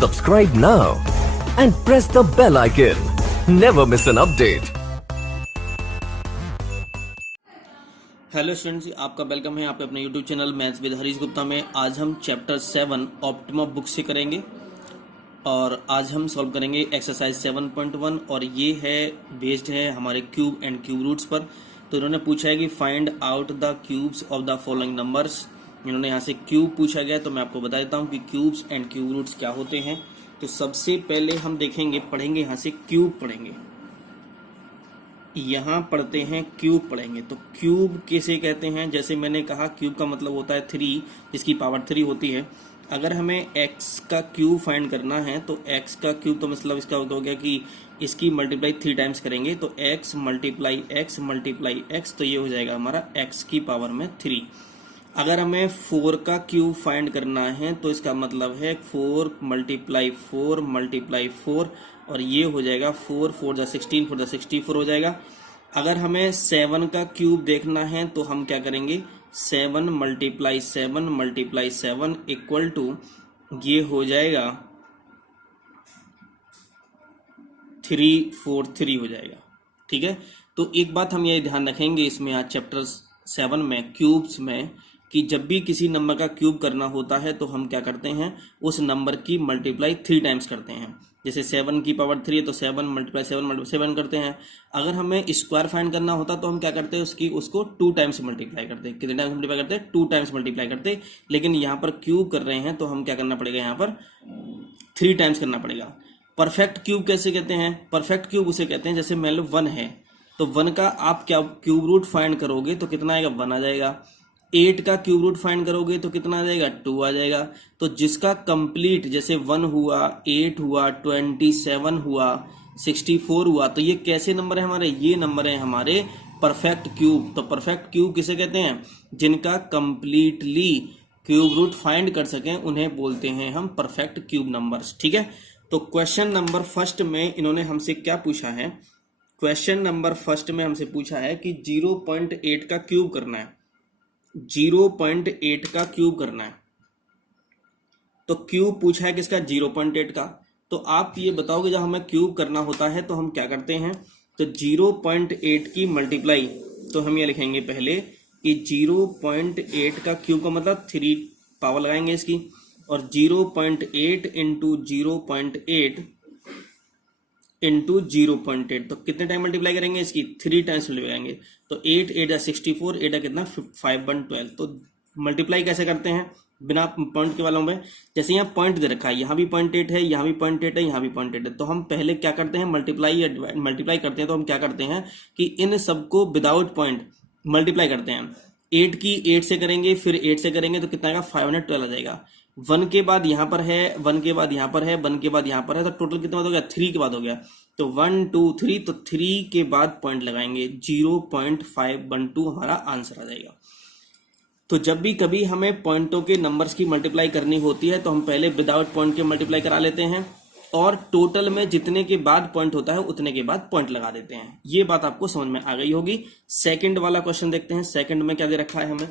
Subscribe now and press the bell icon. Never miss an update. Hello students, आपका welcome है आपके अपने YouTube channel maths with Harish Gupta में। आज हम चैप्टर 7 ऑप्टिमा बुक से करेंगे और आज हम सॉल्व करेंगे एक्सरसाइज 7.1 और ये है बेस्ड है हमारे क्यूब एंड क्यूब रूट्स पर। तो इन्होंने पूछा है कि find out the cubes of the following numbers. इन्होंने यहाँ से क्यूब पूछा गया, तो मैं आपको बता देता हूँ कि क्यूब्स एंड क्यूब रूट्स क्या होते हैं। तो सबसे पहले हम देखेंगे, पढ़ेंगे यहाँ से क्यूब पढ़ेंगे, यहाँ पढ़ते हैं क्यूब पढ़ेंगे। तो क्यूब किसे कहते हैं? जैसे मैंने कहा क्यूब का मतलब होता है 3, जिसकी पावर 3 होती है। अगर हमें x का क्यूब फाइंड करना है तो x का क्यूब तो मतलब इसका हो गया कि इसकी मल्टीप्लाई 3 टाइम्स करेंगे तो x मल्टीप्लाई x, तो ये हो जाएगा हमारा x की पावर में 3। अगर हमें 4 का क्यूब फाइंड करना है तो इसका मतलब है 4 मल्टीप्लाई 4 और ये हो जाएगा 4 4 जा 16 4 जा 64 हो जाएगा। अगर हमें 7 का क्यूब देखना है तो हम क्या करेंगे, 7 मल्टीप्लाई 7 इक्वल टू ये हो जाएगा 343 हो जाएगा। ठीक है, तो एक बात हम ये ध्यान रखेंगे इसमें आज चैप्टर 7 में क्यूब्स में कि जब भी किसी नंबर का क्यूब करना होता है तो हम क्या करते हैं, उस नंबर की मल्टीप्लाई 3 टाइम्स करते हैं। जैसे 7 की पावर 3 है तो 7 मल्टीप्लाई 7 करते हैं। अगर हमें स्क्वायर फाइंड करना होता तो हम क्या करते हैं, उसको 2 टाइम्स मल्टीप्लाई करते हैं। कितने टाइम्स मल्टीप्लाई करते हैं? 2 टाइम्स मल्टीप्लाई करते हैं। लेकिन यहाँ पर क्यूब कर रहे हैं तो हम क्या करना पड़ेगा, यहाँ पर 3 टाइम्स करना पड़ेगा। परफेक्ट क्यूब कैसे कहते हैं? परफेक्ट क्यूब उसे कहते हैं जैसे मान लो 1 है तो 1 का आप क्या क्यूब रूट फाइंड करोगे तो कितना आएगा, 1 आ जाएगा। 8 का क्यूब रूट फाइंड करोगे तो कितना आ जाएगा, 2 आ जाएगा। तो जिसका कंप्लीट जैसे 1 हुआ, 8 हुआ, 27 हुआ, 64 हुआ, तो ये कैसे नंबर है हमारे? ये नंबर है हमारे परफेक्ट क्यूब। तो परफेक्ट क्यूब किसे कहते हैं? जिनका कंप्लीटली क्यूब रूट फाइंड कर सकें उन्हें बोलते हैं हम परफेक्ट क्यूब नंबर्स। ठीक है, तो क्वेश्चन नंबर फर्स्ट में इन्होंने हमसे क्या पूछा है? क्वेश्चन नंबर फर्स्ट में हमसे पूछा है कि 0.8 का क्यूब करना है। 0.8 का क्यूब करना है तो क्यूब पूछा है किसका? 0.8 का। तो आप ये बताओगे जब हमें क्यूब करना होता है तो हम क्या करते हैं, तो 0.8 की मल्टीप्लाई, तो हम ये लिखेंगे पहले कि 0.8 का क्यूब का मतलब 3 पावर लगाएंगे इसकी, और 0.8 इंटू 0.8 इंटू 0.8, तो कितने टाइम मल्टीप्लाई करेंगे इसकी? 3 टाइम्स मल्टीप्लाई करेंगे। तो 8 8 64, 8 कितना 5 1 12। तो मल्टीप्लाई कैसे करते हैं बिना पॉइंट के वालों में? जैसे यहाँ पॉइंट दे रखा है, यहाँ भी 0.8 है, यहाँ भी 0.8 है, यहाँ भी 0.8 है, तो हम पहले क्या करते हैं, मल्टीप्लाई करते हैं। तो हम क्या करते हैं कि इन सबको विदाउट पॉइंट मल्टीप्लाई करते हैं। 8 की 8 से करेंगे, फिर 8 से करेंगे तो कितना आएगा, 512 आ जाएगा। 1 के बाद यहाँ पर है, 1 के बाद यहाँ पर है, 1 के बाद यहाँ पर है, तो टोटल कितना हो गया? 3 के बाद हो गया। तो 1 2 3, तो 3 के बाद पॉइंट लगाएंगे, 0.512 हमारा आंसर आ जाएगा। तो जब भी कभी हमें पॉइंटों के नंबर्स की मल्टीप्लाई करनी होती है तो हम पहले विदाउट पॉइंट के मल्टीप्लाई करा लेते हैं और टोटल में जितने के बाद पॉइंट होता है उतने के बाद पॉइंट लगा देते हैं। ये बात आपको समझ में आ गई होगी। सेकंड वाला क्वेश्चन देखते हैं। सेकंड में क्या दे रखा है हमें?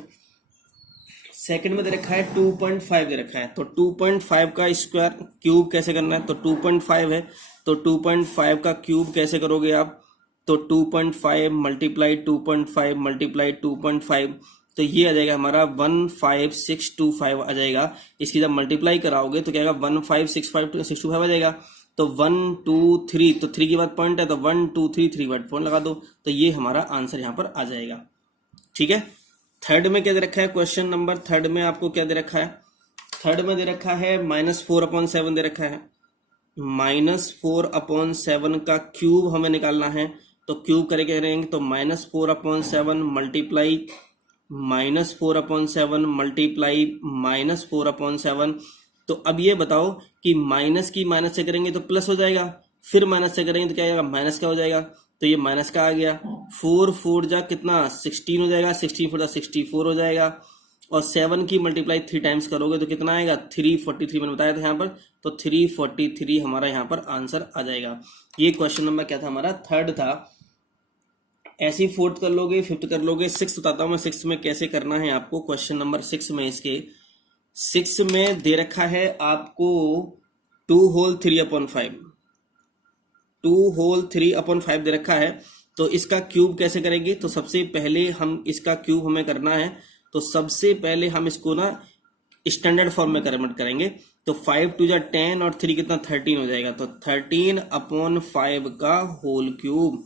सेकंड में दे रखा है 2.5 दे रखा है। तो 2.5 का स्क्वायर क्यूब कैसे करना है? तो 2.5 है तो 2.5 का क्यूब कैसे करोगे आप? तो 2.5 मल्टीप्लाई 2.5 मल्टीप्लाई 2.5, तो ये आ जाएगा हमारा 15625 आ जाएगा। इसकी जब मल्टीप्लाई कराओगे तो क्या आएगा, 15625 आ जाएगा। तो 1 2 3, तो 3 के बाद पॉइंट है तो 1 2 3 3 बाद पॉइंट लगा दो, तो ये हमारा आंसर यहाँ पर आ जाएगा। ठीक है, थर्ड में क्या दे रखा है? क्वेश्चन नंबर थर्ड में आपको क्या दे रखा है? थर्ड में दे रखा है -4/7 दे रखा है। -4/7 का क्यूब हमें निकालना है। तो क्यूब करके रहेंगे तो -4/7 मल्टीप्लाई -4/7 मल्टीप्लाई -4/7। तो अब ये बताओ कि माइनस की माइनस से करेंगे तो प्लस हो जाएगा, फिर माइनस से करेंगे तो क्या आएगा, माइनस का हो जाएगा। तो ये माइनस का आ गया। 4 4 जा कितना 16 हो जाएगा, 16 4 जा 64 हो जाएगा। और 7 की मल्टीप्लाई 3 टाइम्स करोगे तो कितना आएगा, 343 मैंने बताया था यहाँ पर। तो 343 हमारा यहाँ पर आंसर आ जाएगा। ये क्वेश्चन नंबर क्या था हमारा? थर्ड था। ऐसे ही फोर्थ कर लोगे, फिफ्थ कर लोगे, सिक्स बताता हूँ मैं सिक्स में कैसे करना है आपको। क्वेश्चन नंबर 6 में, इसके 6 में दे रखा है आपको 2 होल 3/5, 2 होल 3/5 दे रखा है। तो इसका क्यूब कैसे करेंगे? तो सबसे पहले हम इसका क्यूब हमें करना है, तो सबसे पहले हम इसको ना स्टैंडर्ड फॉर्म में कन्वर्ट करेंगे। तो 5 टू जा 10 और 3 कितना 13 हो जाएगा, तो 13/5 का होल क्यूब।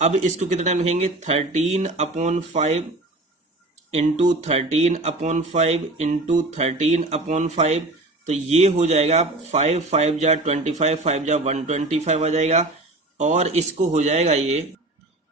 अब इसको कितना टाइम लिखेंगे? 13/5 इंटू 13/5 इंटू 13/5, तो ये हो जाएगा 5 5 जा 25, 5 जा 125 आ जाएगा। और इसको हो जाएगा ये,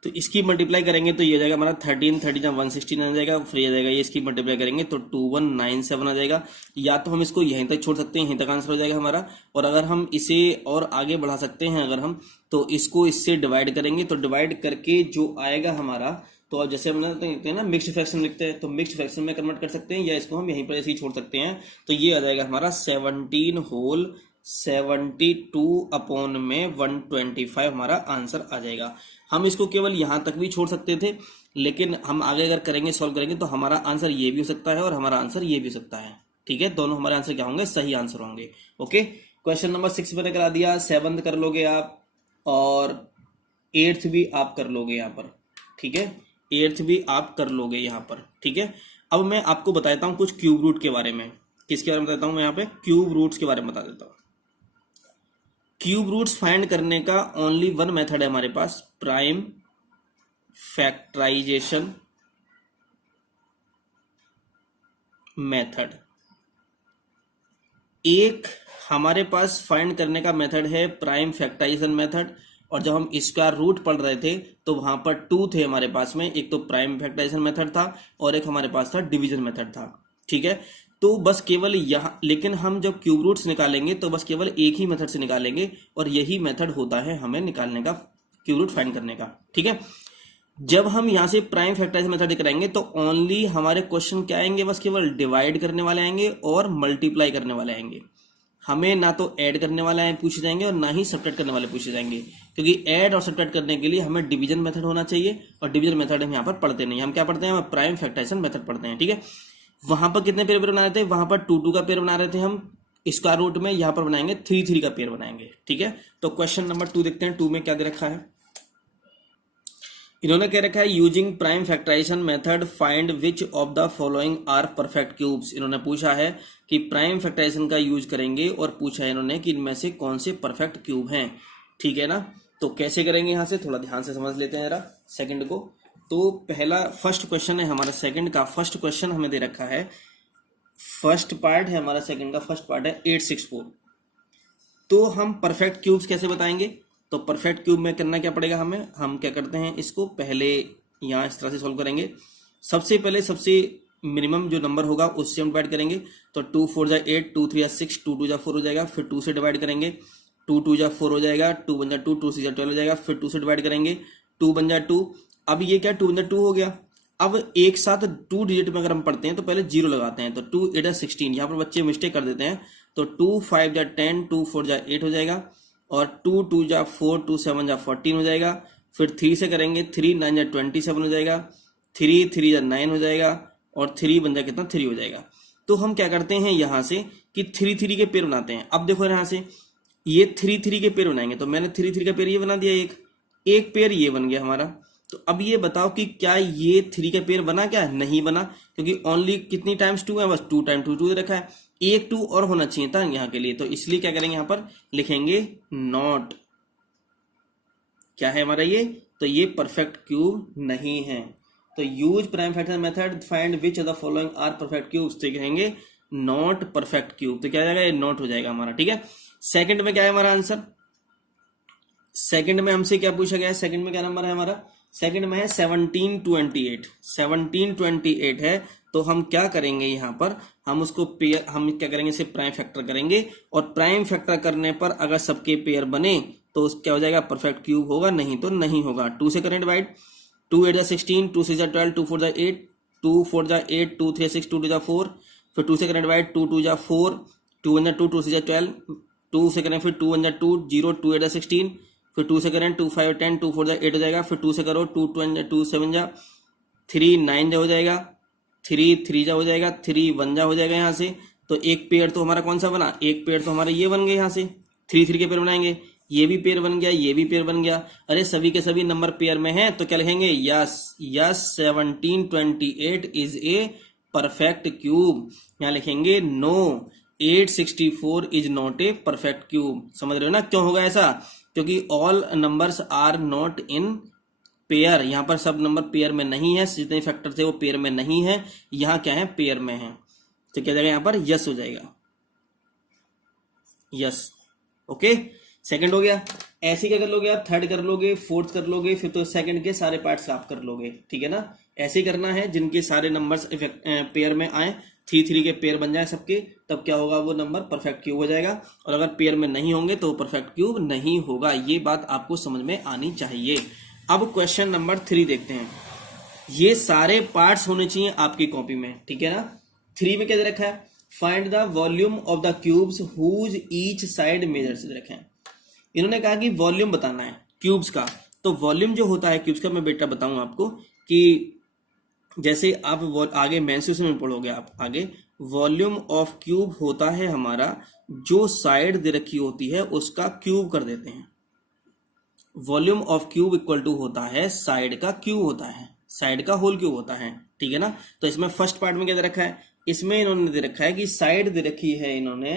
तो इसकी मल्टीप्लाई करेंगे तो ये हो जाएगा हमारा 13 30 116 आ जाएगा। फिर आ जाएगा ये, इसकी मल्टीप्लाई करेंगे तो 2197 आ जाएगा। या तो हम इसको यहीं तक छोड़ सकते हैं, यहीं तक आंसर हो जाएगा हमारा। और अगर हम इसे और आगे बढ़ा सकते हैं अगर हम, तो इसको इससे डिवाइड करेंगे, तो डिवाइड करके जो आएगा हमारा, तो अब जैसे हम लिखते हैं ना मिक्स्ड फ्रैक्शन लिखते हैं, तो मिक्स्ड फ्रैक्शन में कन्वर्ट कर सकते हैं, या इसको हम यहीं पर ऐसे ही छोड़ सकते हैं। तो ये आ जाएगा हमारा 17 होल 72/125 हमारा आंसर आ जाएगा। हम इसको केवल यहां तक भी छोड़ सकते थे, लेकिन हम आगे अगर करेंगे सॉल्व करेंगे तो हमारा आंसर ये भी हो सकता है और हमारा आंसर ये भी हो सकता है। ठीक है, दोनों हमारे आंसर क्या होंगे? सही आंसर होंगे। ओके, क्वेश्चन नंबर 6 मैंने करा दिया, 7th कर लोगे आप, और 8th भी आप कर लोगे यहाँ पर। ठीक है, 8th भी आप कर लोगे यहाँ पर। ठीक है, अब मैं आपको बताता हूँ कुछ क्यूब रूट के बारे में। किसके बारे में बताता हूँ मैं? यहाँ पे क्यूब रूट्स के बारे में बता देता हूँ। क्यूब रूट्स फाइंड करने का ओनली वन मेथड है हमारे पास, प्राइम फैक्टराइजेशन मेथड। एक हमारे पास फाइंड करने का मेथड है प्राइम फैक्टराइजेशन मेथड, और जब हम स्क्वायर रूट पढ़ रहे थे तो वहां पर 2 थे हमारे पास में, एक तो प्राइम फैक्टराइजेशन मेथड था और एक हमारे पास था डिवीजन मेथड था। ठीक है, तो बस केवल यहाँ, लेकिन हम जब क्यूब रूट्स निकालेंगे तो बस केवल एक ही मेथड से निकालेंगे, और यही मेथड होता है हमें निकालने का, क्यूब रूट फाइंड करने का। ठीक है, जब हम यहाँ से प्राइम फैक्टराइजेशन मेथड कराएंगे तो ओनली हमारे क्वेश्चन क्या आएंगे? बस केवल डिवाइड करने वाले आएंगे और मल्टीप्लाई करने वाले आएंगे। हमें ना तो ऐड करने वाले पूछे जाएंगे और ना ही सब्ट्रैक्ट करने वाले पूछे जाएंगे, क्योंकि ऐड और सब्ट्रैक्ट करने के लिए हमें डिवीजन मेथड होना चाहिए, और डिवीजन मेथड हम यहाँ पर पढ़ते नहीं। हम क्या पढ़ते हैं? हम प्राइम फैक्टराइजेशन मेथड पढ़ते हैं। ठीक है, वहां पर कितने पेयर बना रहे थे? वहां पर 2 का पेयर बना रहे थे हम स्क्वायर रूट में, यहाँ पर बनाएंगे 3 का पेयर बनाएंगे। ठीक है, तो क्वेश्चन नंबर 2 देखते हैं। 2 में क्या दे रखा है? इन्होंने कह रखा है using prime factorization method find which of the following are perfect cubes. इन्होंने पूछा है कि प्राइम फैक्टराइजेशन का यूज करेंगे, और पूछा है इन्होंने कि इनमें से कौन से परफेक्ट क्यूब हैं। ठीक है ना, तो कैसे करेंगे? यहाँ से थोड़ा ध्यान से समझ लेते हैं जरा सेकंड को। तो पहला फर्स्ट क्वेश्चन है हमारा सेकंड का। फर्स्ट क्वेश्चन हमें दे रखा है, फर्स्ट पार्ट है हमारा सेकंड का, फर्स्ट पार्ट है 864। तो हम परफेक्ट क्यूब्स कैसे बताएंगे? तो परफेक्ट क्यूब में करना क्या पड़ेगा हमें? हम क्या करते हैं, इसको पहले यहाँ इस तरह से सॉल्व करेंगे। सबसे पहले सबसे मिनिमम जो नंबर होगा उससे हम डिवाइड करेंगे। तो 2 4 जा 8, 2 3 जा 6, 2 2 जा 4 हो जाएगा। फिर 2 से डिवाइड करेंगे, 2 2 जा 4 हो जाएगा, 2 1 जा 2, 2 6 जा 12 हो जाएगा। फिर 2 से डिवाइड करेंगे, 2 1 जा 2। अब ये क्या 2 1 जा 2 हो गया। अब एक साथ 2 डिजिट में अगर हम पढ़ते हैं तो पहले 0 लगाते हैं, तो 2 8 जा 16। यहाँ पर बच्चे मिस्टेक कर देते हैं, तो 2 5 जा 10, 2 4 जा 8 हो जाएगा, और 2 2 जा 4, 2 7 जा 14 हो जाएगा। फिर 3 से करेंगे, 3 9 जा 27 हो जाएगा, 3 3 जा 9 हो जाएगा, और 3 1 जा कितना 3 हो जाएगा। तो हम क्या करते हैं यहाँ से कि 3 3 के पेयर बनाते हैं। अब देखो यहाँ से ये 3 3 के पेयर बनाएंगे, तो मैंने 3 3 का पेयर ये बना दिया, एक पेयर ये बन गया हमारा। तो अब ये बताओ कि क्या ये 3 का पेयर बना? क्या नहीं बना, क्योंकि ओनली कितनी टाइम्स 2 है? बस 2 टाइम 2 2 रखा है, एक 2 और होना चाहिए था यहाँ के लिए। तो इसलिए क्या करेंगे, यहाँ पर लिखेंगे नॉट। क्या है हमारा ये? तो ये परफेक्ट क्यूब नहीं है। तो use prime factor method find which of the following are perfect cubes, तो कहेंगे नॉट परफेक्ट क्यूब। तो क्या हो जाएगा? ये नॉट हो जाएगा हमारा। ठीक है, सेकंड में क्या है हमारा आंसर? सेकंड में हमसे क्या पूछा गया है? सेकंड में क्या नंबर है हमारा? सेकंड में है 1728। 1728 है, तो हम क्या करेंगे यहाँ पर? हम उसको पेयर, हम क्या करेंगे, इसे प्राइम फैक्टर करेंगे, और प्राइम फैक्टर करने पर अगर सबके पेयर बने तो क्या हो जाएगा? परफेक्ट क्यूब होगा, नहीं तो नहीं होगा। 2 से करें डिवाइड, 2 8 जा 16, 2 6 जा 12, 2 4 जा 8, 2 4 जा 8, 2 3 6, 2 2 जा 4। फिर 2 से करें डिवाइड, 2 2 जा 4, 2 1 जा 2, 2 6 जा 12, 2 से करें फिर 2 1 जा 2, 0, 2 8 जा 16। फिर 2 से करें 2 5 10, 2 4 जा 8 हो जाएगा। फिर 2 से करो 2 2 7 जा 3 9 जा हो जाएगा, 3 3 जा हो जाएगा, 3 1 जा हो जाएगा यहाँ से। तो एक पेयर तो हमारा कौन सा बना? एक पेयर तो हमारा ये बन गया यहाँ से। 3 3 के पेयर बनाएंगे, ये भी पेयर बन गया, ये भी पेयर बन गया। अरे सभी के सभी नंबर पेयर में हैं तो क्या लिखेंगे, yes yes 1728 is a perfect cube. यहाँ लिखेंगे no 864 is not a perfect cube. समझ रहे हो ना क्यों होगा ऐसा, क्योंकि all numbers are not in pair. यहाँ पर सब नंबर पेयर में नहीं है, जितने फैक्टर थे वो पेयर में नहीं है, यहाँ क्या है पेयर में है। तो क्या जाएगा यहाँ पर यस हो जाएगा, यस। ओके, सेकंड हो गया। ऐसे क्या कर लोगे आप, थर्ड कर लोगे, फोर्थ कर लोगे, फिर तो सेकंड के सारे पार्ट साफ कर लोगे, ठीक है ना। ऐसे ही करना है, जिनके सारे नंबर्स पेयर में आए, 3 3 के पेयर बन जाए सबके, तब क्या होगा, वो नंबर परफेक्ट क्यूब हो जाएगा। और अगर पेयर में नहीं होंगे तो परफेक्ट क्यूब नहीं होगा। ये बात आपको समझ में आनी चाहिए। अब क्वेश्चन नंबर 3 देखते हैं। ये सारे पार्ट्स होने चाहिए आपकी कॉपी में, ठीक है ना। 3 में क्या दे रखा है, find the volume of the cubes whose each side measures दे रखे हैं। इन्होंने कहा कि वॉल्यूम बताना है क्यूब्स का। तो वॉल्यूम जो होता है क्यूब्स का, मैं बेटा बताऊं आपको कि जैसे आप आगे मेंसुरेशन में पढ़ोगे आप आगे, वॉल्यूम ऑफ क्यूब होता है हमारा जो साइड दे रखी होती है उसका क्यूब कर देते हैं। Volume of cube equal to होता है साइड का क्यूब होता है, साइड का होल क्यूब होता है, ठीक है ना। तो इसमें फर्स्ट पार्ट में क्या दे रखा है, इसमें इन्होंने दे रखा है कि साइड दे रखी है इन्होंने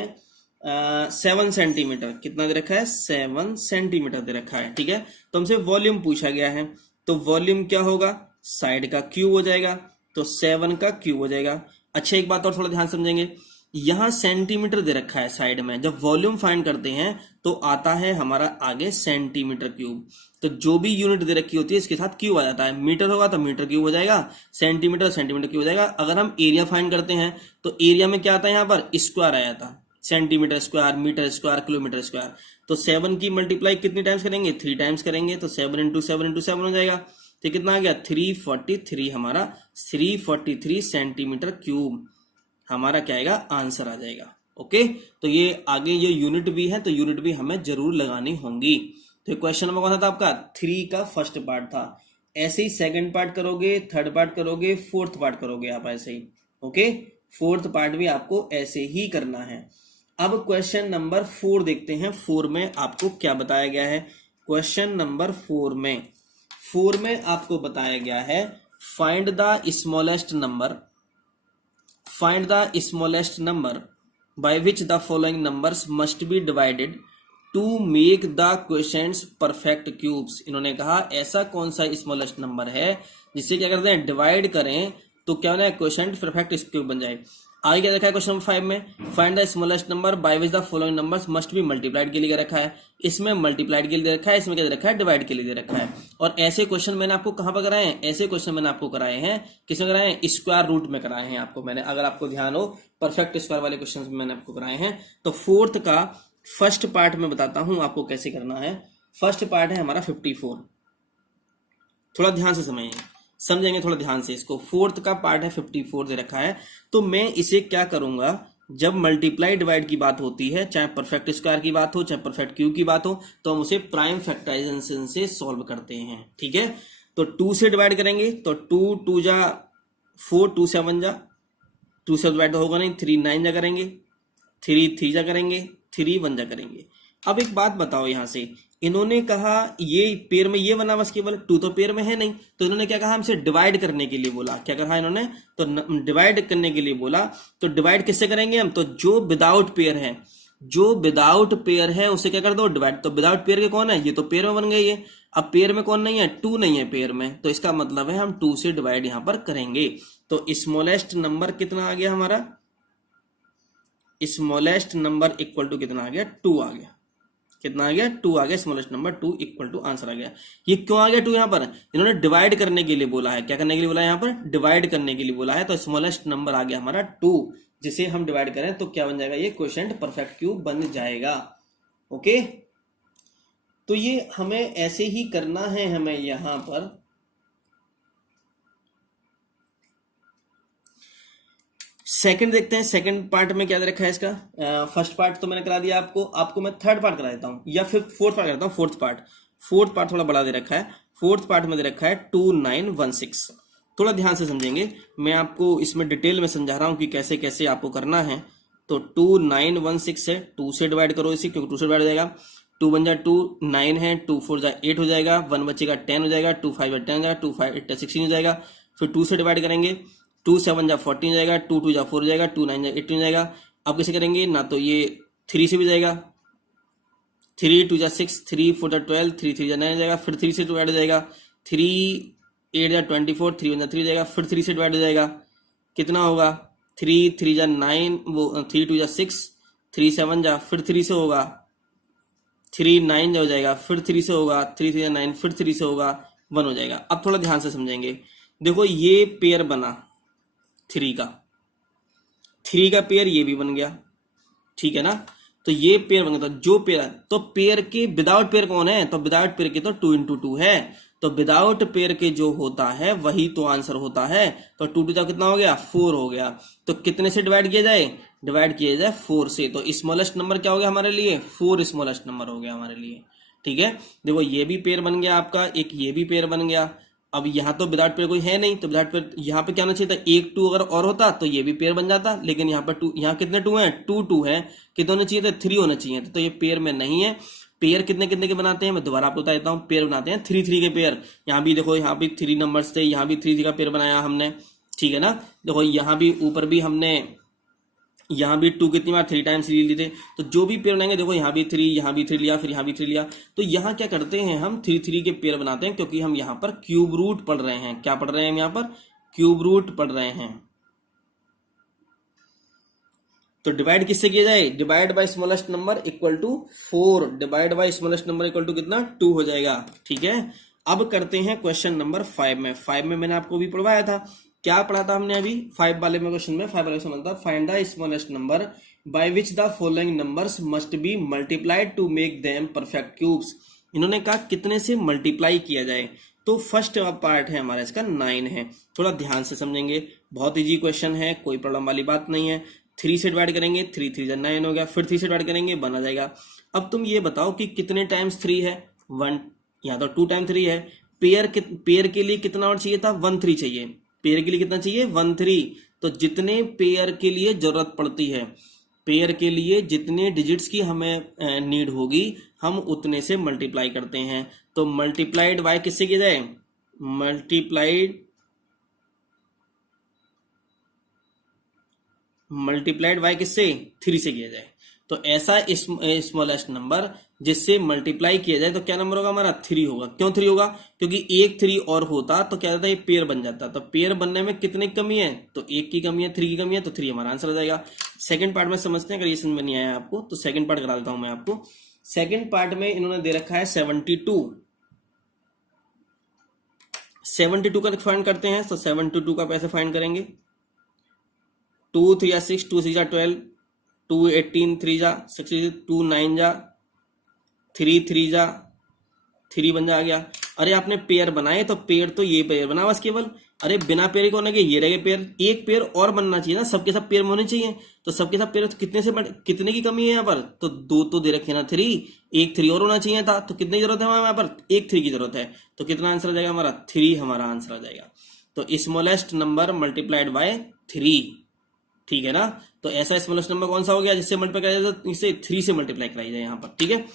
7 सेंटीमीटर। कितना दे रखा है, 7 सेंटीमीटर दे रखा है, ठीक है। तो हमसे वॉल्यूम पूछा गया है, तो वॉल्यूम क्या होगा, साइड का क्यूब हो जाएगा, तो 7 का क्यूब हो जाएगा। अच्छा, एक बात और थोड़ा ध्यान समझेंगे, यहां सेंटीमीटर दे रखा है साइड में। जब वॉल्यूम फाइंड करते हैं तो आता है हमारा आगे सेंटीमीटर क्यूब। तो जो भी यूनिट दे रखी होती है इसके साथ क्यूब आ जाता है। मीटर होगा तो मीटर क्यूब हो जाएगा, सेंटीमीटर सेंटीमीटर क्यूब हो जाएगा। अगर हम एरिया फाइंड करते हैं तो एरिया में क्या आता है, यहाँ पर स्क्वायर आ जाता है, centimetre square, metre square, kilometre square. तो 7 की मल्टीप्लाई कितनी टाइम्स करेंगे, 3 टाइम्स करेंगे, तो 7 इंटू 7 इंटू 7 हो जाएगा। तो कितना आ गया, 343 हमारा 343 सेंटीमीटर क्यूब हमारा क्या आएगा, आंसर आ जाएगा। ओके, तो ये आगे ये यूनिट भी है, तो यूनिट भी हमें जरूर लगानी होंगी। तो क्वेश्चन नंबर कौन सा था आपका, 3 का फर्स्ट पार्ट था। ऐसे ही सेकंड पार्ट करोगे, थर्ड पार्ट करोगे, फोर्थ पार्ट करोगे आप ऐसे ही। ओके, फोर्थ पार्ट भी आपको ऐसे ही करना है। अब क्वेश्चन नंबर 4 देखते हैं। 4 में आपको क्या बताया गया है, क्वेश्चन नंबर 4 में आपको बताया गया है find the smallest number by which the following numbers must be divided to make the quotients perfect cubes। इन्होंने कहा ऐसा कौन सा स्मॉलेस्ट नंबर है जिससे क्या करते हैं, डिवाइड करें तो क्या होना है, क्वोशिएंट परफेक्ट क्यूब बन जाए। आगे क्या देखा है क्वेश्चन नंबर 5 में, find the smallest number by which the following numbers must be multiplied के लिए रखा है। इसमें मल्टीप्लाइड के लिए दे रखा है, इसमें क्या दे रखा है, डिवाइड के लिए दे रखा है। और ऐसे क्वेश्चन मैंने आपको कहां पर कराए हैं, ऐसे क्वेश्चन मैंने आपको कराए हैं, किसमें कराए हैं, स्क्वायर रूट में कराए हैं आपको मैंने। अगर आपको ध्यान हो, परफेक्ट स्क्वायर वाले क्वेश्चन मैंने आपको कराए हैं। तो फोर्थ का फर्स्ट पार्ट में बताता हूं आपको कैसे करना है। फर्स्ट पार्ट है हमारा 54, थोड़ा ध्यान से समझेंगे थोड़ा ध्यान से इसको। फोर्थ का पार्ट है 54 दे रखा है। तो मैं इसे क्या करूंगा, जब मल्टीप्लाई डिवाइड की बात होती है, चाहे परफेक्ट स्क्वायर की बात हो, चाहे परफेक्ट क्यूब की बात हो, तो हम उसे प्राइम फैक्टराइजेशन से सॉल्व करते हैं, ठीक है। तो 2 से डिवाइड करेंगे तो 2 2 जा 4, 2 7 जा, 2 से डिवाइड होगा नहीं, 3 9 जा करेंगे, 3 3 जा करेंगे, 3 1 जा करेंगे। अब एक बात बताओ, यहां से इन्होंने कहा ये पेयर में ये बना बस केवल, 2 तो पेयर में है नहीं, तो इन्होंने क्या कहा, हमसे डिवाइड करने के लिए बोला। क्या कहा इन्होंने, तो डिवाइड करने के लिए बोला। तो डिवाइड किससे करेंगे हम, तो जो विदाउट पेयर है, जो विदाउट पेयर है उसे क्या कर दो, डिवाइड। तो विदाउट पेयर के कौन है, ये तो पेयर में बन गई है। अब पेयर में कौन नहीं है, 2 नहीं है पेयर में, तो इसका मतलब है हम 2 से डिवाइड यहां पर करेंगे। तो स्मॉलेस्ट नंबर कितना आ गया हमारा, स्मॉलेस्ट नंबर इक्वल टू कितना आ गया, 2 आ गया। कितना आ गया, 2 आ गया। Smallest number 2 equal to answer आ गया। ये क्यों आ गया 2 यहां पर, इन्होंने डिवाइड करने के लिए बोला है। क्या करने के लिए बोला है, यहां पर डिवाइड करने के लिए बोला है। तो स्मॉलेस्ट नंबर आ गया हमारा 2, जिसे हम डिवाइड करें तो क्या बन जाएगा, ये क्वोशिएंट परफेक्ट क्यूब बन जाएगा। ओके, तो ये हमें ऐसे ही करना है। हमें यहां पर सेकंड देखते हैं। सेकंड पार्ट में क्या दे रखा है इसका, फर्स्ट पार्ट तो मैंने करा दिया आपको मैं थर्ड पार्ट करा देता हूं, या फिर फोर्थ पार्ट कराता हूं। फोर्थ पार्ट थोड़ा बड़ा दे रखा है। फोर्थ पार्ट में दे रखा है 2916। थोड़ा ध्यान से समझेंगे, मैं आपको इसमें डिटेल में समझा रहा हूं कि कैसे कैसे आपको करना है। तो 2916 है, 2 से डिवाइड करो इसी, क्योंकि 2 से डिवाइड हो जाएगा। 2 बन जा 2, 9 है, 2 4 जा 8 हो जाएगा, 1 बचेगा 10 हो जाएगा, 2 5 10 हो जाएगा, 2 5 8 16 हो जाएगा। फिर 2 से डिवाइड करेंगे, 2 7 जा 14 हो जाएगा, 2 2 जा 4 हो जाएगा, 2 9 जा 18 हो जाएगा। अब कैसे करेंगे, ना तो ये 3 से भी जाएगा, 3 2 जा 6, 3 4 जा 12, 3 3 जा 9 हो जाएगा। फिर 3 से डिवाइड हो जाएगा, 3 8 जा 24, 3 1 जा 3 हो जाएगा। फिर 3 से डिवाइड हो जाएगा, कितना होगा, 3 3 जा 9, वो 3 2 जा 6, 3 7 जा, फिर 3 से होगा, 3 9 जा हो जाएगा, फिर 3 से होगा, 3 3 जा 9, फिर 3 से होगा, 1 हो जाएगा। अब थोड़ा ध्यान से समझेंगे, देखो ये पेयर बना 3 का, 3 का पेयर ये भी बन गया, ठीक है ना। तो ये पेयर बन गया, तो जो पेयर है, तो पेयर के विदाउट पेयर कौन है, तो विदाउट पेयर के तो 2 into 2 है, तो विदाउट पेयर के जो होता है वही तो आंसर होता है। तो 2 2 कितना हो गया, 4 हो गया। तो कितने से डिवाइड किया जाए, डिवाइड किया जाए 4 से। तो स्मॉलेस्ट नंबर क्या हो गया हमारे लिए, 4 स्मॉलेस्ट नंबर हो गया हमारे लिए, ठीक है। देखो ये भी पेयर बन गया आपका, एक ये भी पेयर बन गया। अब यहाँ तो विदाउट पेयर कोई है नहीं, तो विदाउट पेयर यहाँ पे क्या होना चाहिए था, 1 2 अगर और होता तो ये भी पेयर बन जाता, लेकिन यहाँ पर 2, यहाँ कितने 2 हैं, 2 2 है, कितने होने चाहिए थे, 3 होना चाहिए था, तो ये पेयर में नहीं है। पेयर कितने कितने के बनाते हैं, मैं दोबारा आपको बता देता हूँ, पेयर बनाते हैं 3 3 के पेयर। यहाँ भी देखो, यहाँ भी 3 नंबर्स थे, यहाँ भी 3 3 का पेयर बनाया हमने, ठीक है ना। देखो यहाँ भी ऊपर भी हमने, यहाँ भी 2 कितनी बार, 3 टाइम्स लिए थे। तो जो भी पेयर बनाएंगे, देखो यहाँ भी 3, यहाँ भी 3 लिया, फिर यहाँ भी 3 लिया। तो यहाँ क्या करते हैं, हम 3 3 के पेयर बनाते हैं, क्योंकि हम यहाँ पर क्यूब रूट पढ़ रहे हैं। क्या पढ़ रहे हैं हम यहाँ पर, क्यूब रूट पढ़ रहे हैं। तो डिवाइड किससे किया जाए, divide by smallest number equal to 4, divide by smallest number equal to कितना, 2 हो जाएगा, ठीक है। अब करते हैं क्वेश्चन नंबर 5 में। 5 में मैंने आपको भी पढ़वाया था, क्या पढ़ा था हमने अभी 5 वाले में क्वेश्चन में, 5 वाले क्वेश्चन था, find the smallest number by which the following numbers must be multiplied to make them perfect cubes. इन्होंने कहा कितने से मल्टीप्लाई किया जाए। तो फर्स्ट पार्ट है हमारा इसका 9 है, थोड़ा ध्यान से समझेंगे, बहुत इजी क्वेश्चन है, कोई प्रॉब्लम वाली बात नहीं है। 3 से डिवाइड करेंगे, 3 3 जा 9 हो गया, फिर 3 से डिवाइड करेंगे 1 आ जाएगा। अब तुम ये बताओ कि कितने टाइम्स 3 है, 1, यहाँ तो 2 टाइम 3 है। पेयर के लिए कितना और चाहिए था, 1 3 चाहिए, पेयर के लिए कितना चाहिए, 1 3। तो जितने पेयर के लिए जरूरत पड़ती है, पेयर के लिए जितने डिजिट्स की हमें नीड होगी, हम उतने से मल्टीप्लाई करते हैं। तो मल्टीप्लाइड बाय किससे किया जाए, मल्टीप्लाइड बाय किससे, 3 से किया जाए। तो ऐसा स्मॉलेस्ट नंबर जिससे मल्टीप्लाई किया जाए, तो क्या नंबर होगा हमारा, 3 होगा। क्यों 3 होगा, क्योंकि एक 3 और होता तो क्या होता, ये पेयर बन जाता। तो पेयर बनने में कितने की कमी है, तो 1 की कमी है, 3 की कमी है, तो 3 हमारा आंसर हो जाएगा। सेकंड पार्ट में समझते हैं, अगर ये समझ में नहीं आया आपको तो सेकंड पार्ट करा देता हूं मैं आपको। सेकंड पार्ट में इन्होंने दे रखा है 72 का फाइंड करते हैं। तो 72 का कैसे फाइंड करेंगे, 2 3 जा 6, 2 6 जा 12, 2 18, 3 जा 6, 2 9 जा 3 3 जा 3 बन जा आ गया। अरे आपने पेयर बनाए, तो पेयर तो ये पेयर बना बस केवल, अरे बिना पेयर के होने के ये रह गए पेयर, एक पेयर और बनना चाहिए ना, सबके सब पेयर में होने चाहिए। तो सबके सब पेयर, तो कितने की कमी है यहाँ पर, तो 2 तो दे रखे ना 3, एक 3 और होना चाहिए था। तो कितने की जरूरत है हमारे यहाँ पर, एक 3 की जरूरत है। तो कितना आंसर आ जाएगा हमारा, 3 हमारा आंसर आ जाएगा। तो स्मॉलेस्ट नंबर मल्टीप्लाइड बाय 3, ठीक है ना। तो ऐसा स्मॉलेस्ट नंबर कौन सा हो गया जिससे मल्टीप्लाई कराया जाए, तो इसे 3 से मल्टीप्लाई कराई जाए यहाँ पर, ठीक है।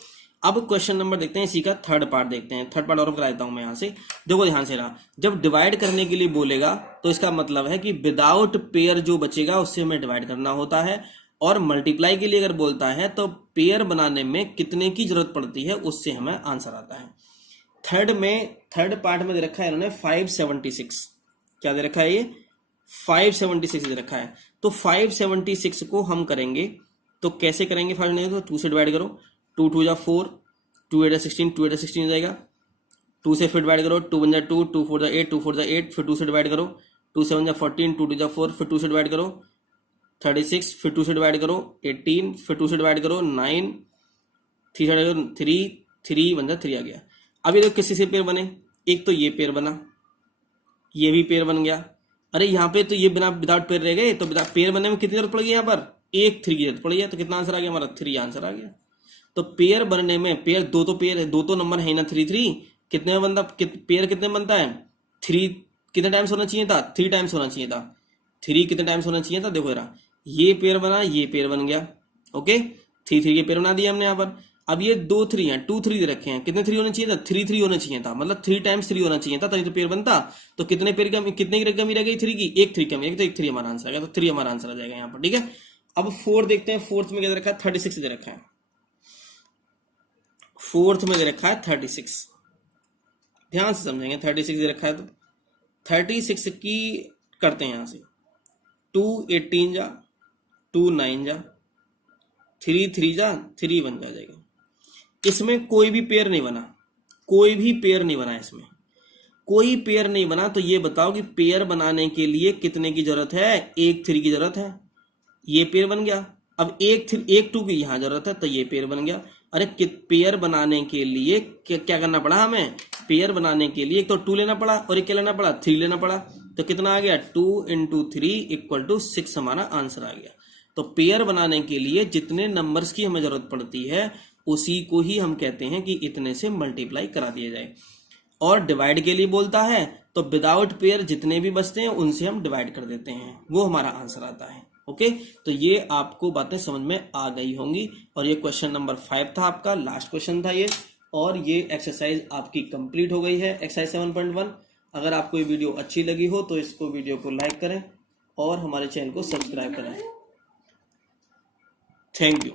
अब क्वेश्चन नंबर देखते हैं, इसी का थर्ड पार्ट देखते हैं। थर्ड पार्ट और करा देता हूं मैं यहाँ से, देखो ध्यान से रहा। जब डिवाइड करने के लिए बोलेगा तो इसका मतलब है कि विदाउट पेयर जो बचेगा उससे हमें डिवाइड करना होता है, और मल्टीप्लाई के लिए अगर बोलता है तो पेयर बनाने में कितने की जरूरत पड़ती है उससे हमें आंसर आता है। थर्ड पार्ट में दे रखा है इन्होंने 576, क्या दे रखा है ये, 576 दे रखा है। तो 576 को हम करेंगे तो कैसे करेंगे, फर्स्ट तो 2 से डिवाइड करो, 2 2 जा 4, 2 8 जा 16, 2 8 जा 16 हो जाएगा। 2 से फिर डिवाइड करो, 2 1 जा 2, 2 4 जा 8, 2 4 जा 8, फिर 2 से डिवाइड करो, 2 7 जा 14, 2 2 जा 4, फिर 2 से डिवाइड करो 36, फिर 2 से डिवाइड करो 18, फिर 2 से डिवाइड करो 9, 3 से डिवाइड करो 3 1 जा 3 आ गया। अब ये लोग किसी से पेयर बने, एक तो ये पेयर बना, ये भी पेयर बन गया। अरे यहाँ पे तो ये बिना विदाउट पेयर रह गए, तो पेयर बनने में कितनी जरूरत पड़ गई, यहाँ पर एक 3 की जरूरत पड़ गई। तो कितना आंसर आ गया हमारा, 3 आंसर आ गया। तो पेयर बनने में, पेयर दो तो नंबर है ना 3 3, कितने में बनता, पेयर कितने में बनता है, 3 कितने टाइम्स होना चाहिए था, 3 टाइम्स होना चाहिए था। 3 कितने टाइम्स होना चाहिए था, देखो जरा ये पेयर बना, ये पेयर बन गया। ओके, 3 3 के पेयर बना दिए हमने यहाँ पर। अब ये 2 3 हैं, 2 3 दे रखे हैं, कितने 3 होने चाहिए था? 3 3 होना चाहिए था, मतलब 3 टाइम्स 3 होना चाहिए था, तभी तो पेयर बनता। तो कितने पेयर कमी, कितने की कमी रह गई? 3 की, एक 3 कमी रह गई, तो एक 3 हमारा आंसर आ गया। तो 3 हमारा आंसर आ जाएगा यहाँ पर, ठीक है। अब 4 देखते हैं, 4th में क्या दे रखा है? 36 दे रखा है। 4th में दे रखा है 36, ध्यान से समझेंगे। 36 दे रखा है तो 36 की करते हैं यहाँ से, 2 18 जा, 2 9 जा, 3 3 जा, 3 1 जा जाएगा। इसमें कोई भी पेयर नहीं बना, कोई भी पेयर नहीं बना, इसमें कोई पेयर नहीं बना। तो ये बताओ कि पेयर बनाने के लिए कितने की जरूरत है? एक 3 की जरूरत है, ये पेयर बन गया। अब एक 2 की यहाँ जरूरत है, तो ये पेयर बन गया। अरे पेयर बनाने के लिए क्या करना पड़ा हमें? पेयर बनाने के लिए एक तो 2 लेना पड़ा और एक क्या लेना पड़ा? 3 लेना पड़ा। तो कितना आ गया? 2 × 3 = 6 हमारा आंसर आ गया। तो पेयर बनाने के लिए जितने नंबर्स की हमें जरूरत पड़ती है उसी को ही हम कहते हैं कि इतने से मल्टीप्लाई करा दिया जाए। और डिवाइड के लिए बोलता है तो विदाउट पेयर जितने भी बचते हैं उनसे हम डिवाइड कर देते हैं, वो हमारा आंसर आता है। ओके, तो ये आपको बातें समझ में आ गई होंगी। और ये क्वेश्चन नंबर 5 था आपका, लास्ट क्वेश्चन था ये। और ये एक्सरसाइज आपकी कंप्लीट हो गई है, एक्सरसाइज 7.1। अगर आपको ये वीडियो अच्छी लगी हो तो इसको वीडियो को लाइक करें और हमारे चैनल को सब्सक्राइब करें। Thank you.